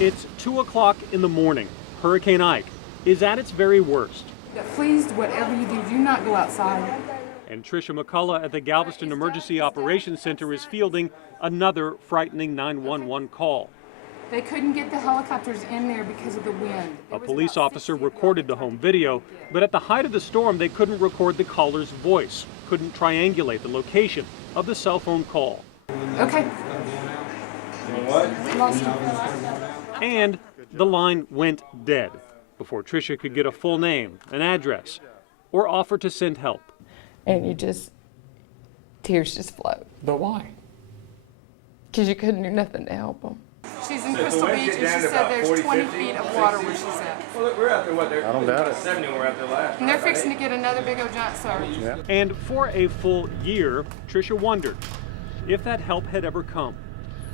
It's 2 o'clock in the morning. Hurricane Ike is at its very worst. Please, whatever you do not go outside. And Tricia McCullough at the Galveston Emergency Operations Center is fielding another frightening 911 call. They couldn't get the helicopters in there because of the wind. A police officer recorded the home video, but at the height of the storm, they couldn't record the caller's voice, couldn't triangulate the location of the cell phone call. Okay. Lost you. And the line went dead before Tricia could get a full name, an address, or offer to send help. And tears just flow. But why? Because you couldn't do nothing to help them. She's in Crystal Beach, and she said there's 20 feet of water where she's at. Well, we're out there, what, I don't doubt it. 70 when we're out there last. And they're fixing to get another big old giant surge. Yeah. And for a full year, Tricia wondered if that help had ever come.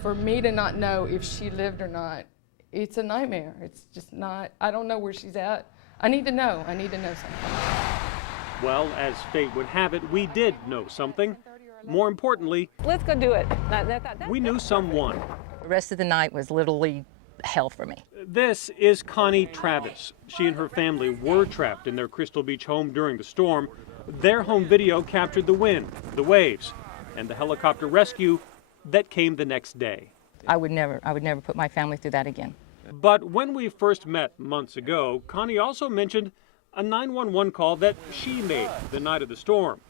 For me to not know if she lived or not, it's a nightmare. It's just not, I don't know where she's at. I need to know something. Well, as fate would have it, we did know something. More importantly, let's go do it. we knew someone. The rest of the night was literally hell for me. This is Connie Travis. She and her family were trapped in their Crystal Beach home during the storm. Their home video captured the wind, the waves, and the helicopter rescue that came the next day. I would never put my family through that again. But when we first met months ago, Connie also mentioned a 911 call that she made the night of the storm.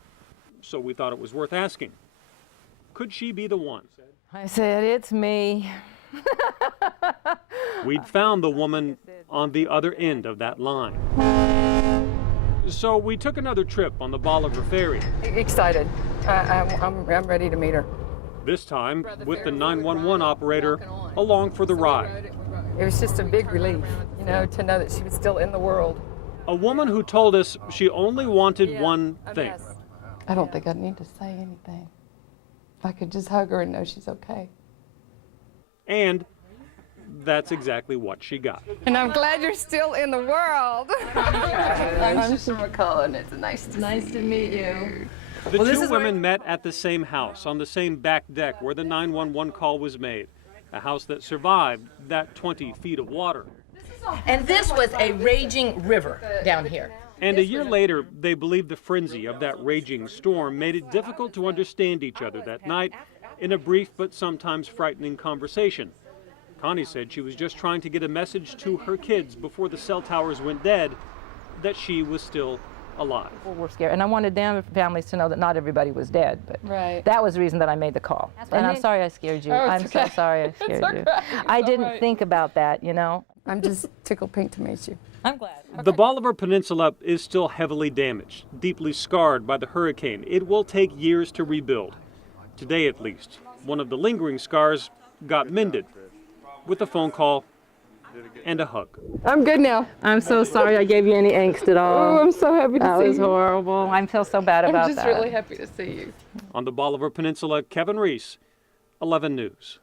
So we thought it was worth asking. Could she be the one? I said, it's me. We'd found the woman on the other end of that line. So we took another trip on the Bolivar Ferry. Excited. I'm ready to meet her. This time with the 911 operator along for the ride. It was just a big relief, to know that she was still in the world. A woman who told us she only wanted one thing. I don't think I'd need to say anything. If I could just hug her and know she's okay. And that's exactly what she got. And I'm glad you're still in the world. I'm Sister McCullough, and it's nice to meet you. The two women met at the same house, on the same back deck where the 911 call was made. A house that survived that 20 feet of water. And this was a raging river down here. And a year later, they believed the frenzy of that raging storm made it difficult to understand each other that night in a brief but sometimes frightening conversation. Connie said she was just trying to get a message to her kids before the cell towers went dead that she was still alive. We're scared, and I wanted their families to know that not everybody was dead, but right. That was the reason that I made the call. And I'm sorry I scared you. I'm so sorry I scared you. I didn't think about that, I'm just tickled pink to meet you. I'm glad. The Bolivar Peninsula is still heavily damaged, deeply scarred by the hurricane. It will take years to rebuild. Today, at least, one of the lingering scars got mended with a phone call and a hug. I'm good now. I'm so sorry I gave you any angst at all. Oh, I'm so happy to see you. That was horrible. I feel so bad about that. I'm just really happy to see you. On the Bolivar Peninsula, Kevin Reece, 11 News.